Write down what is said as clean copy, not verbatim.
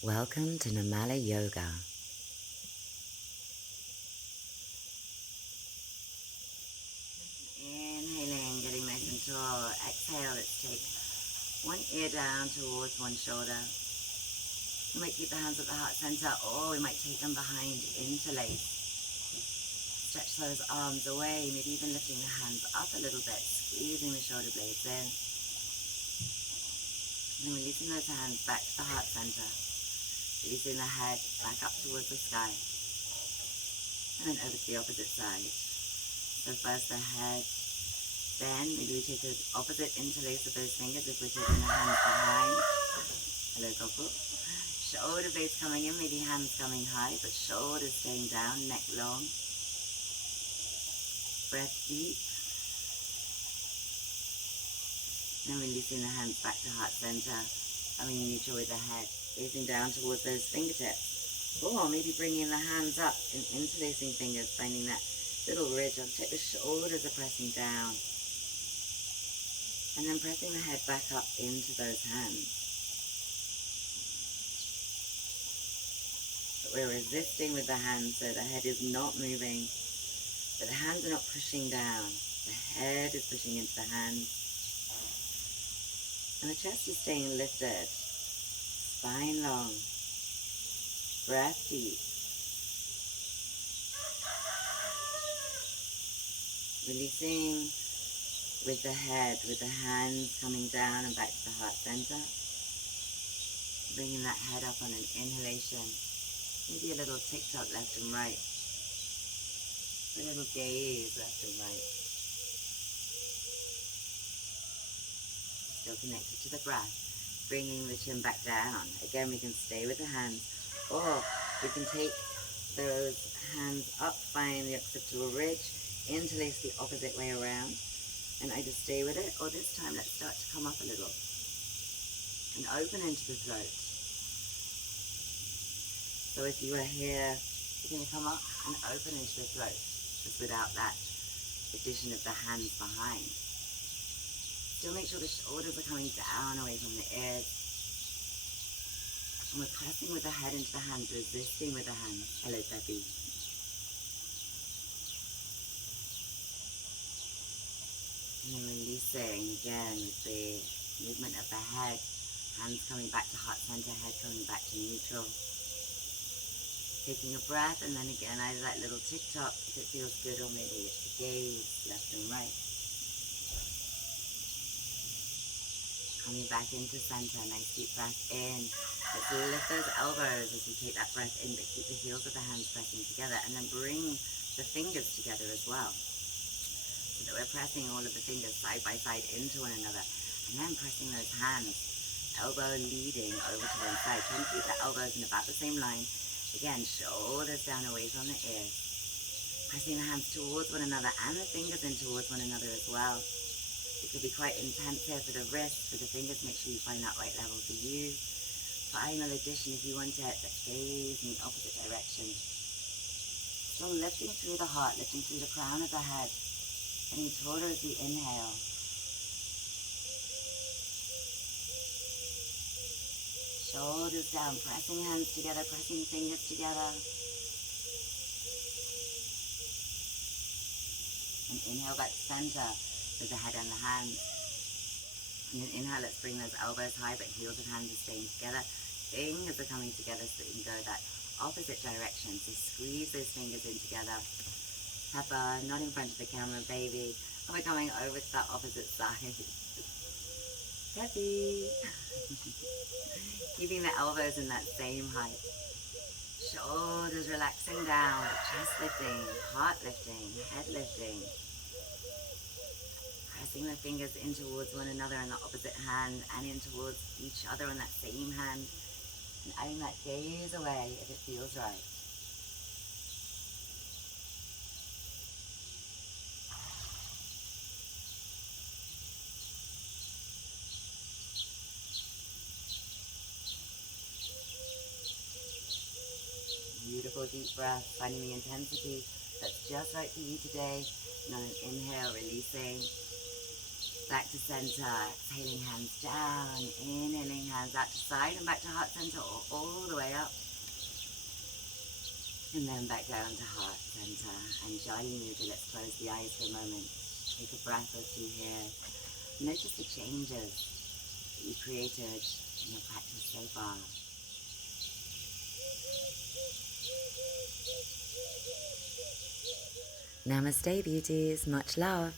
Welcome to Namala Yoga. Inhaling, getting nice and tall. Exhale, let's take one ear down towards one shoulder. We might keep the hands at the heart center, or we might take them behind, interlace. Stretch those arms away, maybe even lifting the hands up a little bit, squeezing the shoulder blades in. And then releasing those hands back to the heart center. Releasing the head back up towards the sky. And then over to the opposite side. So first the head, then maybe we take the opposite interlace of those fingers if we're taking the hands behind. Hello, Coco. Shoulder blades coming in, maybe hands coming high, but shoulders staying down, neck long. Breath deep. And releasing the hands back to heart center, coming neutral with the head. Gazing down towards those fingertips. Or maybe bringing the hands up and interlacing fingers, finding that little ridge. I'll check the shoulders are pressing down. And then pressing the head back up into those hands. But we're resisting with the hands so the head is not moving. But the hands are not pushing down. The head is pushing into the hands. And the chest is staying lifted. Spine long, breath deep, releasing with the head, with the hands coming down and back to the heart center, bringing that head up on an inhalation, maybe a little tick-tock left and right, a little gaze left and right, still connected to the breath. Bringing the chin back down. Again, we can stay with the hands, or we can take those hands up, find the occipital ridge, interlace the opposite way around, and either stay with it, or this time let's start to come up a little and open into the throat. So if you are here, you're going to come up and open into the throat, just without that addition of the hands behind. Still make sure the shoulders are coming down away from the ears. And we're pressing with the head into the hands, resisting with the hands. Hello, Peppy. And then releasing again with the movement of the head. Hands coming back to heart center, head coming back to neutral. Taking a breath, and then again, either that little tick-tock if it feels good, or maybe it's the gaze left and right. Coming back into center, nice deep breath in. Let's lift those elbows as we take that breath in, but keep the heels of the hands pressing together, and then bring the fingers together as well. So that we're pressing all of the fingers side by side into one another, and then pressing those hands, elbow leading over to one side. Trying to keep the elbows in about the same line. Again, shoulders down away from the ears. Pressing the hands towards one another and the fingers in towards one another as well. It could be quite intense here for the wrists, for the fingers. Make sure you find that right level for you. Final addition if you want it, let's gaze in the opposite direction. Still lifting through the heart, lifting through the crown of the head, getting taller as we inhale. Shoulders down, pressing hands together, pressing fingers together. And inhale back to center. With the head and the hands. And then inhale, let's bring those elbows high, but heels and hands are staying together. Fingers are coming together so that you can go that opposite direction. So squeeze those fingers in together. Peppa, not in front of the camera, baby. And we're coming over to that opposite side. Peppy. Keeping the elbows in that same height. Shoulders relaxing down, chest lifting, heart lifting, head lifting. Pressing the fingers in towards one another on the opposite hand and in towards each other on that same hand. And adding that gaze away if it feels right. Beautiful deep breath, finding the intensity that's just right for you today. And on an inhale, releasing. Back to center, exhaling hands down, inhaling hands out to side and back to heart center, all the way up. And then back down to heart center. And Jolly Mudra, let's close the eyes for a moment. Take a breath or two here. Notice the changes that you created in your practice so far. Namaste, beauties. Much love.